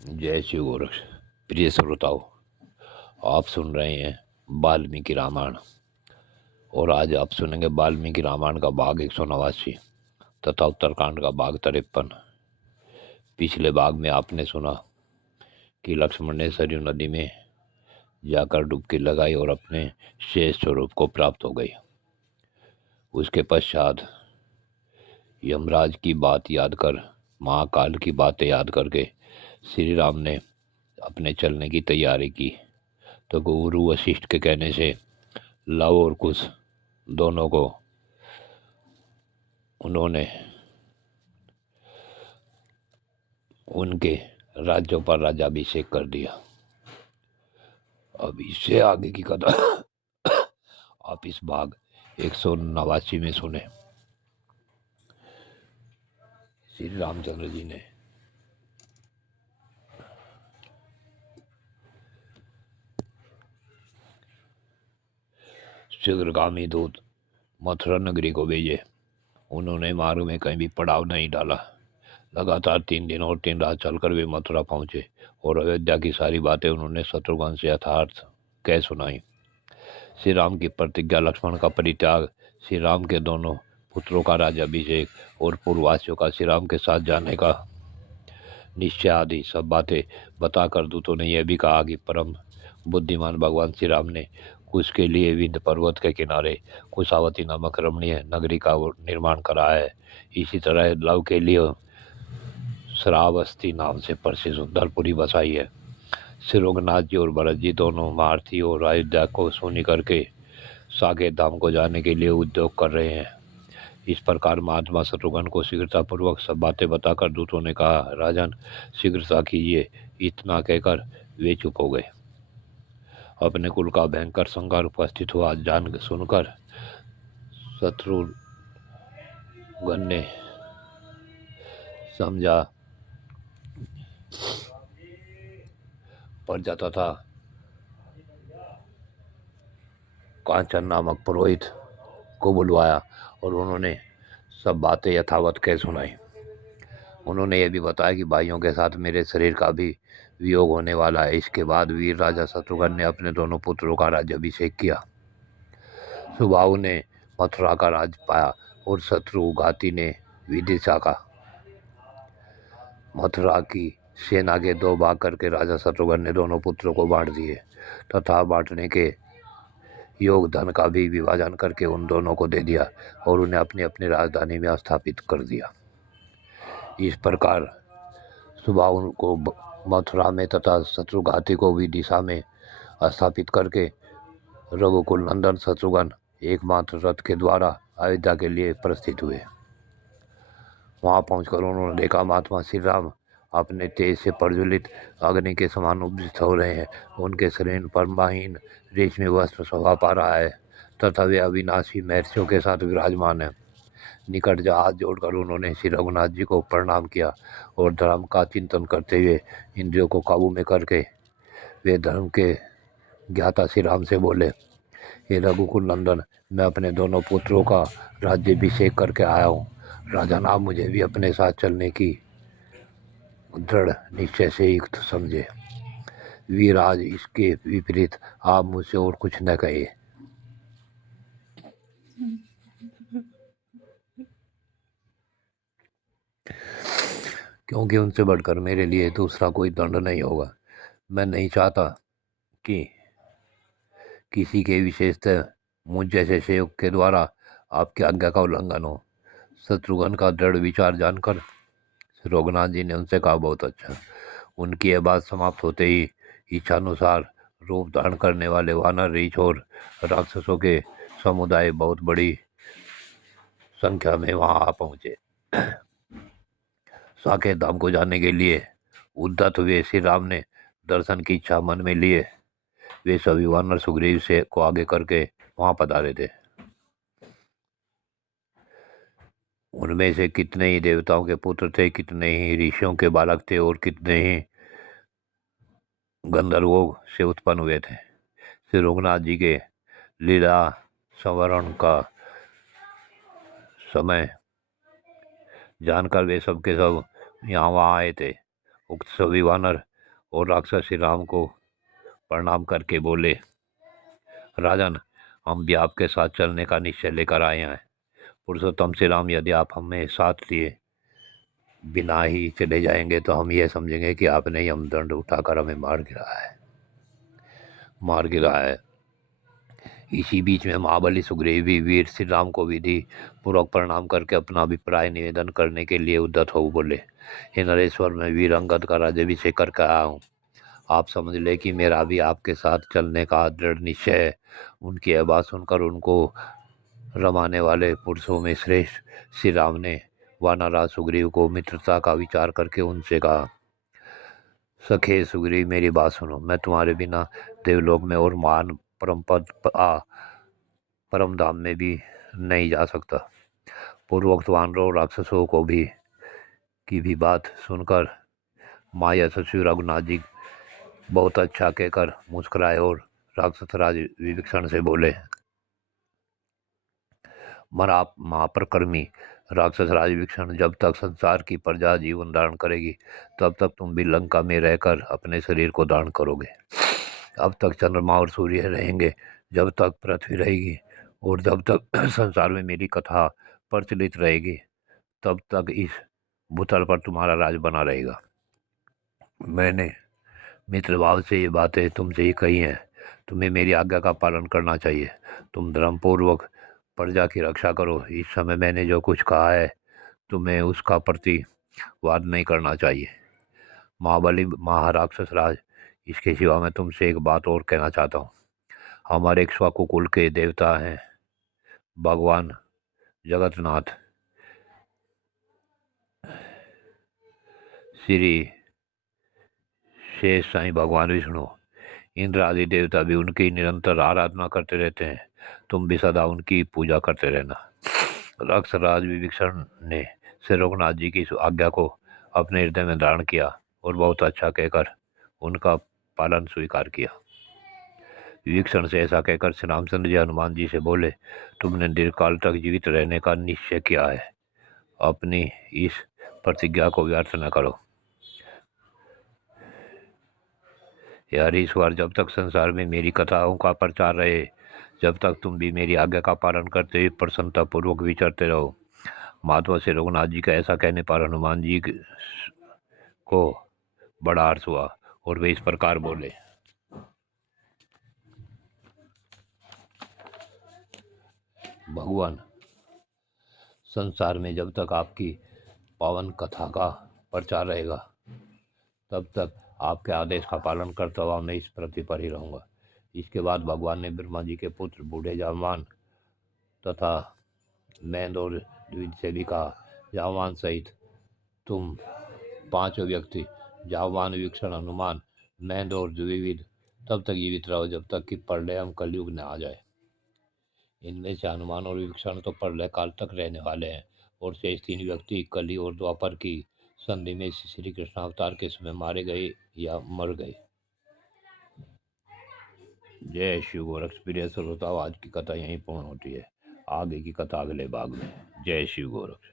जय श्री गोरक्ष। प्रिय श्रोताओं, आप सुन रहे हैं वाल्मीकि रामायण और आज आप सुनेंगे वाल्मीकि रामायण का भाग 189 तथा उत्तरकांड का भाग 53। पिछले भाग में आपने सुना कि लक्ष्मण ने सरयू नदी में जाकर डुबकी लगाई और अपने शेष स्वरूप को प्राप्त हो गई। उसके पश्चात यमराज की बात याद कर, महाकाल की बातें याद करके श्री राम ने अपने चलने की तैयारी की। तो गुरु वशिष्ठ के कहने से लव और कुश दोनों को उन्होंने उनके राज्यों पर राज्याभिषेक कर दिया। अब इससे आगे की कथा आप इस भाग 189 में सुने। श्री रामचंद्र जी ने शीघ्रगामी दूत मथुरा नगरी को भेजे। उन्होंने मार्ग में कहीं भी पड़ाव नहीं डाला। लगातार 3 दिन और 3 रात चलकर वे मथुरा पहुंचे और अयोध्या की सारी बातें उन्होंने शत्रुघ्न से यथार्थ कह सुनाई। श्री राम की प्रतिज्ञा, लक्ष्मण का परित्याग, श्री राम के दोनों पुत्रों का राज्याभिषेक और पूर्ववासियों का श्री राम के साथ जाने का निश्चय आदि सब बातें बताकर दूतों ने यह भी कहा कि परम बुद्धिमान भगवान श्री राम ने कुश के लिए विंध्य पर्वत के किनारे कुशावती नामक रमणीय नगरी का निर्माण करा है। इसी तरह लव के लिए श्रावस्ती नाम से प्रसिद्ध सुंदरपुरी बसाई है। श्री रघुनाथ जी और भरत जी दोनों महारथी और अयोध्या को सोनी करके साकेत धाम को जाने के लिए उद्योग कर रहे हैं। इस प्रकार महात्मा शत्रुघ्न को शीघ्रतापूर्वक सब बातें बताकर दूतों ने कहा, राजन शीघ्रता कीजिए। इतना कहकर वे चुप हो गए। अपने कुल का भयंकर संहार उपस्थित हुआ जान सुनकर शत्रुघ्न ने समझा प्रजा तथा कांचन नामक पुरोहित को बुलवाया और उन्होंने सब बातें यथावत कह सुनाई। उन्होंने यह भी बताया कि भाइयों के साथ मेरे शरीर का भी वियोग होने वाला है। इसके बाद वीर राजा शत्रुघ्न ने अपने दोनों पुत्रों का राज्याभिषेक किया। सुबाहु ने मथुरा का राज पाया और शत्रुघाती ने विदिशा का। मथुरा की सेना के 2 भाग करके राजा शत्रुघ्न ने दोनों पुत्रों को बांट दिए तथा बांटने के योग धन का भी विभाजन करके उन दोनों को दे दिया और उन्हें अपनी अपनी राजधानी में स्थापित कर दिया। इस प्रकार सुबाहु को मथुरा में तथा शत्रुघाती को विदिशा में स्थापित करके रघुकुल नंदन शत्रुघ्न एकमात्र रथ के द्वारा अयोध्या के लिए प्रस्थित हुए। वहां पहुंचकर उन्होंने देखा महात्मा श्री राम अपने तेज से प्रज्वलित अग्नि के समान उपस्थित हो रहे हैं। उनके शरीर पर महीन रेशमी वस्त्र शोभा पा रहा है तथा वे अविनाशी महर्षियों के साथ विराजमान है। निकट जा हाथ जोड़कर उन्होंने श्री रघुनाथ जी को प्रणाम किया और धर्म का चिंतन करते हुए इंद्रियों को काबू में करके वे धर्म के ज्ञाता श्री राम से बोले, हे रघुकुल नंदन, मैं अपने दोनों पुत्रों का राज्याभिषेक करके आया हूँ। राजन, आप मुझे भी अपने साथ चलने की दृढ़ निश्चय से युक्त समझे। वीराज, इसके विपरीत आप मुझसे और कुछ न कहे। क्योंकि उनसे बढ़कर मेरे लिए दूसरा कोई दंड नहीं होगा। मैं नहीं चाहता कि किसी के विशेषतः मुझ जैसे सेवक के द्वारा आपकी आज्ञा का उल्लंघन हो। शत्रुघ्न का दृढ़ विचार जानकर रघुनाथ जी ने उनसे कहा, बहुत अच्छा। उनकी यह बात समाप्त होते ही इच्छानुसार रूप धारण करने वाले वानर, रीछ और राक्षसों के समुदाय बहुत बड़ी संख्या में वहां आ पहुंचे। साकेत धाम को जाने के लिए उद्यत हुए श्री राम ने दर्शन की इच्छा मन में लिए वे सभी वानर सुग्रीव से को आगे करके वहां पधारे थे। उनमें से कितने ही देवताओं के पुत्र थे, कितने ही ऋषियों के बालक थे और कितने ही गंधर्वों से उत्पन्न हुए थे। श्री रघुनाथ जी के लीला संवरण का समय जानकर वे सब के सब यहाँ वहाँ आए थे। उक्त सभी वानर और राक्षस श्री राम को प्रणाम करके बोले, राजन, हम भी आपके साथ चलने का निश्चय लेकर आए हैं। पुरुषोत्तम श्री राम, यदि आप हमें साथ लिए बिना ही चले जाएंगे तो हम ये समझेंगे कि आपने यमदंड उठाकर हमें मार गिरा है। इसी बीच में महाबली सुग्रीव भी वीर श्री राम को विधि पूर्वक प्रणाम करके अपना अभिप्राय निवेदन करने के लिए उद्यत हो बोले, हे नरेश्वर, मैं वीर अंगद का राज्याभिषेक करके आया हूँ। आप समझ ले कि मेरा भी आपके साथ चलने का दृढ़ निश्चय है। उनकी यह बात सुनकर उनको रमाने वाले पुरुषों में श्रेष्ठ श्री राम ने वानरराज सुग्रीव को मित्रता का विचार करके उनसे कहा, सखे सुग्रीव, मेरी बात सुनो। मैं तुम्हारे बिना देवलोक में और महान परम धाम में भी नहीं जा सकता। पूर्वोक्त वानरों और राक्षसों की भी बात सुनकर माँ यशस्वी रघुनाथ जी बहुत अच्छा कहकर मुस्कुराए और राक्षस राज विभीषण से बोले, महाप्रकर्मी राक्षस राज विभीषण, जब तक संसार की प्रजा जीवन धारण करेगी तब तक तुम भी लंका में रहकर अपने शरीर को धारण करोगे। अब तक चंद्रमा और सूर्य रहेंगे, जब तक पृथ्वी रहेगी और जब तक संसार में मेरी कथा प्रचलित रहेगी तब तक इस भूतल पर तुम्हारा राज बना रहेगा। मैंने मित्र भाव से ये बातें तुमसे ही कही हैं। तुम्हें मेरी आज्ञा का पालन करना चाहिए। तुम धर्मपूर्वक प्रजा की रक्षा करो। इस समय मैंने जो कुछ कहा है तुम्हें उसका प्रतिवाद नहीं करना चाहिए। महाबली महाराक्षस राज, इसके सिवा मैं तुमसे एक बात और कहना चाहता हूँ। हमारे इक्ष्वाकु कुल के देवता हैं भगवान जगन्नाथ, श्री शेष साईं भगवान विष्णु, इंद्र आदि देवता भी उनकी निरंतर आराधना करते रहते हैं। तुम भी सदा उनकी पूजा करते रहना। राक्षसराज विभीषण ने श्री रघुनाथ जी की इस आज्ञा को अपने हृदय में धारण किया और बहुत अच्छा कहकर उनका पालन स्वीकार किया। विभीषण से ऐसा कहकर श्री रामचंद्र जी हनुमान जी से बोले, तुमने दीर्घकाल तक जीवित रहने का निश्चय किया है। अपनी इस प्रतिज्ञा को व्यर्थ न करो। यार ईश्वर, जब तक संसार में मेरी कथाओं का प्रचार रहे, जब तक तुम भी मेरी आज्ञा का पालन करते हुए प्रसन्नता पूर्वक विचरते रहो। महात्मा श्री रघुनाथ जी का ऐसा कहने पर हनुमान जी को बड़ा हर्ष हुआ और वे इस प्रकार बोले, भगवान, संसार में जब तक आपकी पावन कथा का प्रचार रहेगा तब तक आपके आदेश का पालन करता हुआ मैं इस पृथ्वी पर ही रहूँगा। इसके बाद भगवान ने ब्रह्मा जी के पुत्र बूढ़े जामवान तथा मैंद और द्विज से भी कहा, जामवान सहित तुम पांचों व्यक्ति जामवान, विभीषण, हनुमान, मैंद और द्विविद तब तक जीवित रहो जब तक कि प्रलय कलयुग न आ जाए। इनमें से हनुमान और विभीषण तो प्रलय काल तक रहने वाले हैं और शेष तीन व्यक्ति कली और द्वापर की संधि में श्री कृष्ण अवतार के समय मारे गए या मर गए। जय शिव गोरक्ष। प्रिय श्रोताओ, आज की कथा यहीं पूर्ण होती है। आगे की कथा अगले भाग में। जय शिव गोरक्ष।